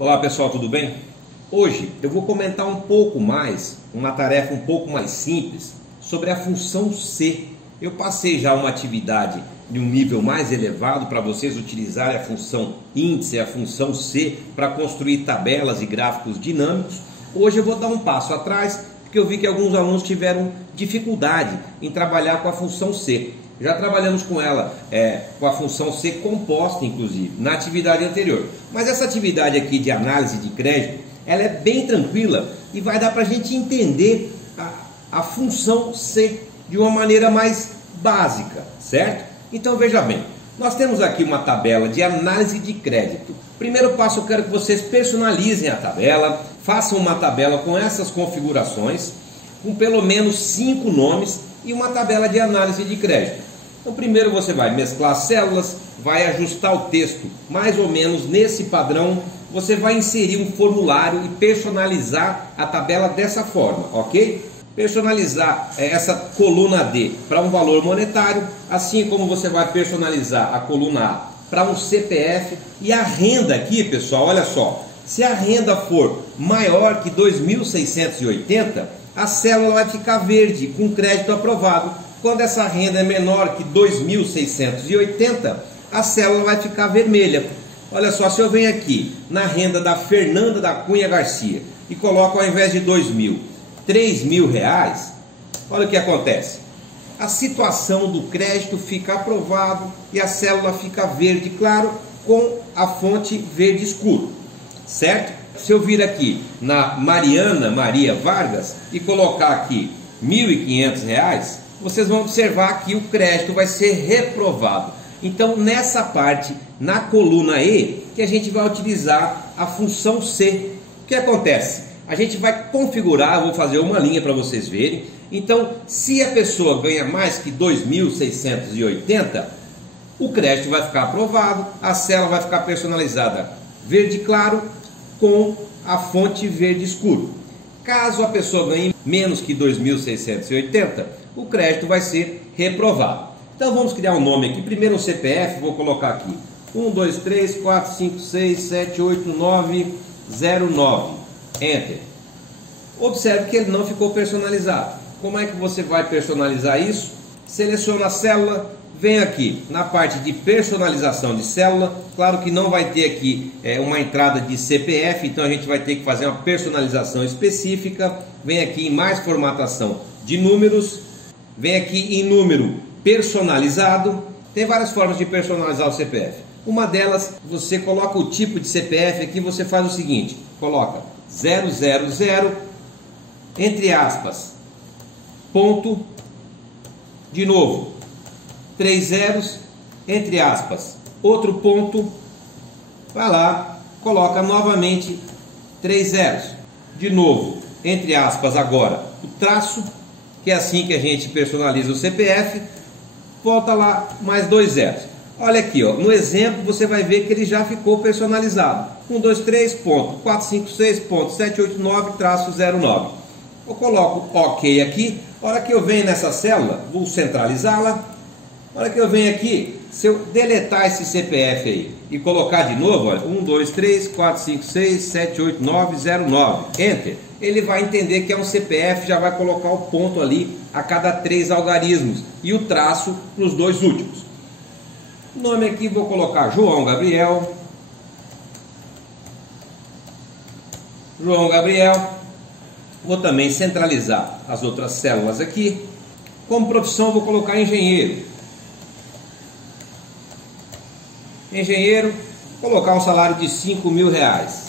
Olá pessoal, tudo bem? Hoje eu vou comentar um pouco mais, uma tarefa um pouco mais simples sobre a função C. Eu passei já uma atividade de um nível mais elevado para vocês utilizarem a função índice, a função C, para construir tabelas e gráficos dinâmicos. Hoje eu vou dar um passo atrás, porque eu vi que alguns alunos tiveram dificuldade em trabalhar com a função C. Já trabalhamos com ela, com a função C composta, inclusive, na atividade anterior. Mas essa atividade aqui de análise de crédito, ela é bem tranquila e vai dar para a gente entender a função C de uma maneira mais básica, certo? Então veja bem, nós temos aqui uma tabela de análise de crédito. Primeiro passo, eu quero que vocês personalizem a tabela, façam uma tabela com essas configurações, com pelo menos 5 nomes e uma tabela de análise de crédito. Então primeiro você vai mesclar células, vai ajustar o texto mais ou menos nesse padrão, você vai inserir um formulário e personalizar a tabela dessa forma, ok? Personalizar essa coluna D para um valor monetário, assim como você vai personalizar a coluna A para um CPF. E a renda aqui, pessoal, olha só, se a renda for maior que 2.680, a célula vai ficar verde, com crédito aprovado. Quando essa renda é menor que 2.680, a célula vai ficar vermelha. Olha só, se eu venho aqui na renda da Fernanda da Cunha Garcia e coloco ao invés de 2.000, 3.000 reais, olha o que acontece. A situação do crédito fica aprovado e a célula fica verde claro com a fonte verde escuro, certo? Se eu vir aqui na Mariana Maria Vargas e colocar aqui R$1.500, vocês vão observar que o crédito vai ser reprovado. Então nessa parte, na coluna E, que a gente vai utilizar a função C. O que acontece? A gente vai configurar, vou fazer uma linha para vocês verem. Então, se a pessoa ganha mais que 2.680, o crédito vai ficar aprovado, a célula vai ficar personalizada verde claro com a fonte verde escuro. Caso a pessoa ganhe menos que 2.680, o crédito vai ser reprovado. Então vamos criar um nome aqui. Primeiro o CPF, vou colocar aqui 1, 2, 3, 4, 5, 6, 7, 8, 9, 0, 9. Enter. Observe que ele não ficou personalizado. Como é que você vai personalizar isso? Seleciona a célula, vem aqui na parte de personalização de célula. Claro que não vai ter aqui uma entrada de CPF, então a gente vai ter que fazer uma personalização específica. Vem aqui em mais formatação de números, vem aqui em número personalizado. Tem várias formas de personalizar o CPF. Uma delas, você coloca o tipo de CPF aqui, você faz o seguinte, coloca 000, entre aspas, ponto, de novo, 3 zeros, entre aspas, outro ponto, vai lá, coloca novamente 3 zeros, de novo, entre aspas agora, o traço, que é assim que a gente personaliza o CPF, volta lá, mais 2 zeros. Olha aqui, ó, no exemplo você vai ver que ele já ficou personalizado. 1, 2, 3, ponto, 4, 5, 6, ponto, 7, 8, 9, traço 09. Eu coloco OK aqui, a hora que eu venho nessa célula, vou centralizá-la. A hora que eu venho aqui, se eu deletar esse CPF aí e colocar de novo, olha, 1, 2, 3, 4, 5, 6, 7, 8, 9, 0, 9, Enter, ele vai entender que é um CPF, já vai colocar o ponto ali a cada 3 algarismos e o traço nos 2 últimos. O nome aqui vou colocar João Gabriel. João Gabriel. Vou também centralizar as outras células aqui. Como profissão vou colocar engenheiro. Engenheiro, colocar um salário de R$5.000.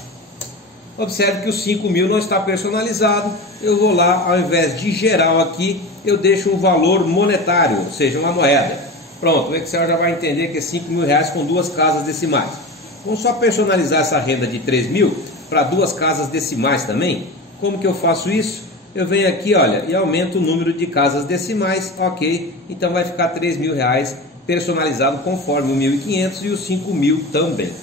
Observe que o 5.000 não está personalizado. Eu vou lá, ao invés de geral aqui, eu deixo um valor monetário, ou seja, uma moeda. Pronto, o Excel já vai entender que é R$5.000 com 2 casas decimais. Vamos só personalizar essa renda de 3.000 para 2 casas decimais também. Como que eu faço isso? Eu venho aqui, olha, e aumento o número de casas decimais, ok. Então vai ficar R$3.000 personalizado conforme o 1.500 e o 5.000 também,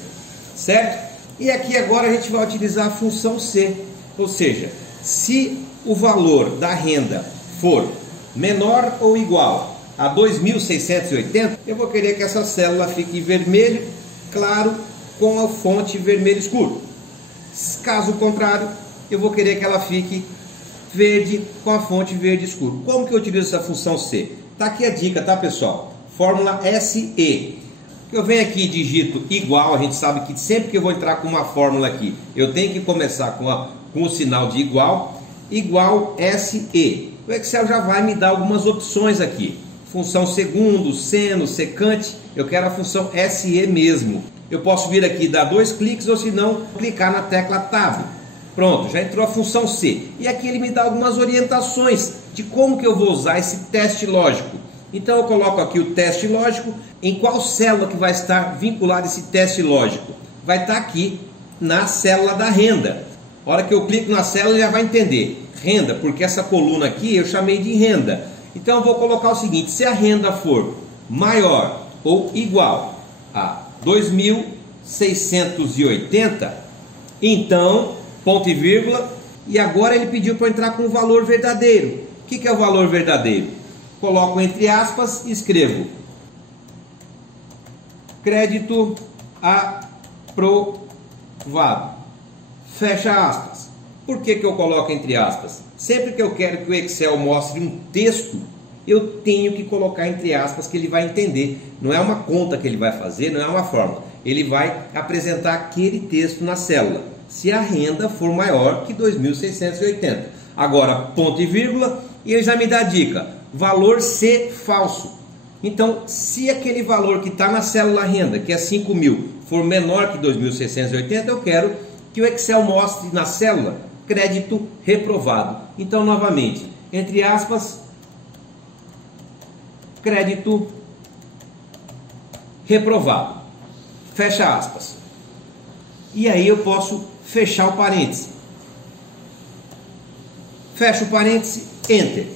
certo? E aqui agora a gente vai utilizar a função C, ou seja, se o valor da renda for menor ou igual a 2.680, eu vou querer que essa célula fique vermelho claro com a fonte vermelho escuro. Caso contrário, eu vou querer que ela fique verde com a fonte verde escuro. Como que eu utilizo essa função C? Tá aqui a dica, tá, pessoal? Fórmula SE. Eu venho aqui e digito igual. A gente sabe que sempre que eu vou entrar com uma fórmula aqui, eu tenho que começar com o sinal de igual. Igual SE. O Excel já vai me dar algumas opções aqui. Função segundo, seno, secante. Eu quero a função SE mesmo. Eu posso vir aqui, dar 2 cliques, ou se não, clicar na tecla Tab. Pronto, já entrou a função C. E aqui ele me dá algumas orientações de como que eu vou usar esse teste lógico. Então eu coloco aqui o teste lógico. Em qual célula que vai estar vinculado esse teste lógico? Vai estar aqui na célula da renda. A hora que eu clico na célula, ele já vai entender. Renda, porque essa coluna aqui eu chamei de renda. Então eu vou colocar o seguinte: se a renda for maior ou igual a 2.680, então, ponto e vírgula, e agora ele pediu para eu entrar com o valor verdadeiro. O que é o valor verdadeiro? Coloco entre aspas e escrevo crédito aprovado. Fecha aspas. Por que eu coloco entre aspas? Sempre que eu quero que o Excel mostre um texto, eu tenho que colocar entre aspas, que ele vai entender. Não é uma conta que ele vai fazer, não é uma fórmula. Ele vai apresentar aquele texto na célula, se a renda for maior que 2.680. Agora, ponto e vírgula, e ele já me dá a dica: valor C falso. Então, se aquele valor que está na célula renda, que é 5.000, for menor que 2.680, eu quero que o Excel mostre na célula crédito reprovado. Então, novamente, entre aspas, crédito reprovado. Fecha aspas. E aí eu posso fechar o parêntese. Fecho o parêntese, Enter.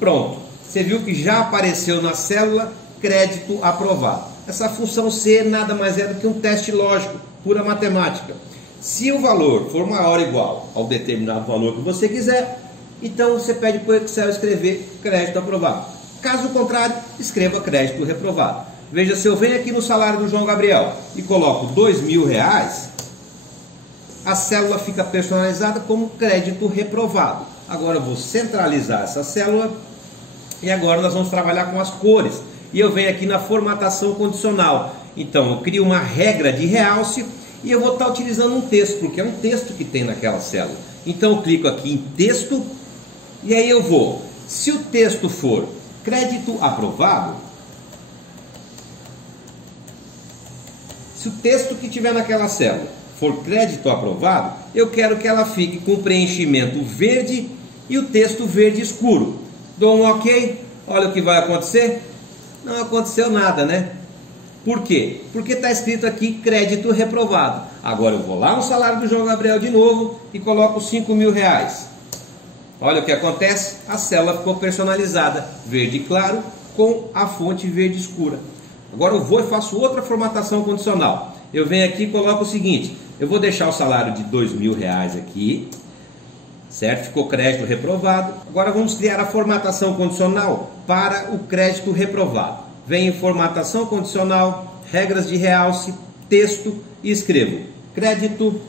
Pronto. Você viu que já apareceu na célula crédito aprovado. Essa função C nada mais é do que um teste lógico, pura matemática. Se o valor for maior ou igual ao determinado valor que você quiser, então você pede para o Excel escrever crédito aprovado. Caso contrário, escreva crédito reprovado. Veja, se eu venho aqui no salário do João Gabriel e coloco R$2.000, a célula fica personalizada como crédito reprovado. Agora eu vou centralizar essa célula e agora nós vamos trabalhar com as cores. E eu venho aqui na formatação condicional. Então eu crio uma regra de realce e eu vou estar utilizando um texto, porque é um texto que tem naquela célula. Então eu clico aqui em texto e aí eu vou, se o texto for crédito aprovado, se o texto que tiver naquela célula for crédito aprovado, eu quero que ela fique com preenchimento verde e o texto verde escuro. Dou um OK, olha o que vai acontecer. Não aconteceu nada, né? Por quê? Porque está escrito aqui crédito reprovado. Agora eu vou lá no salário do João Gabriel de novo e coloco R$5.000. Olha o que acontece, a célula ficou personalizada, verde claro com a fonte verde escura. Agora eu vou e faço outra formatação condicional. Eu venho aqui e coloco o seguinte: eu vou deixar o salário de R$2.000 aqui, certo? Ficou crédito reprovado. Agora vamos criar a formatação condicional para o crédito reprovado. Venho em formatação condicional, regras de realce, texto e escrevo crédito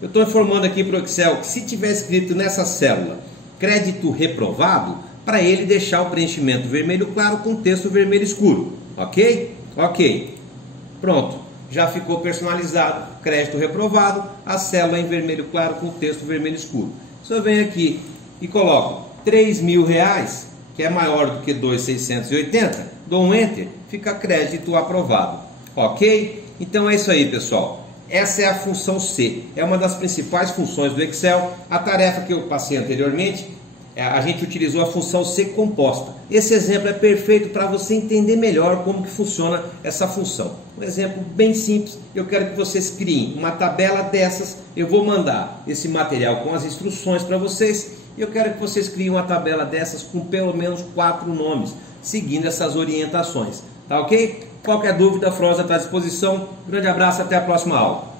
Eu estou informando aqui para o Excel que se tiver escrito nessa célula crédito reprovado, para ele deixar o preenchimento vermelho claro com texto vermelho escuro. Ok? Ok. Pronto. Já ficou personalizado. Crédito reprovado, a célula em vermelho claro com texto vermelho escuro. Se eu venho aqui e coloco R$3.000, que é maior do que 2.680, dou um Enter, fica crédito aprovado. Ok? Então é isso aí, pessoal. Essa é a função C, é uma das principais funções do Excel. A tarefa que eu passei anteriormente, a gente utilizou a função C composta. Esse exemplo é perfeito para você entender melhor como que funciona essa função. Um exemplo bem simples, eu quero que vocês criem uma tabela dessas. Eu vou mandar esse material com as instruções para vocês. Eu quero que vocês criem uma tabela dessas com pelo menos 4 nomes, seguindo essas orientações. Tá ok? Qualquer dúvida, a Frosa está à disposição. Grande abraço, até a próxima aula.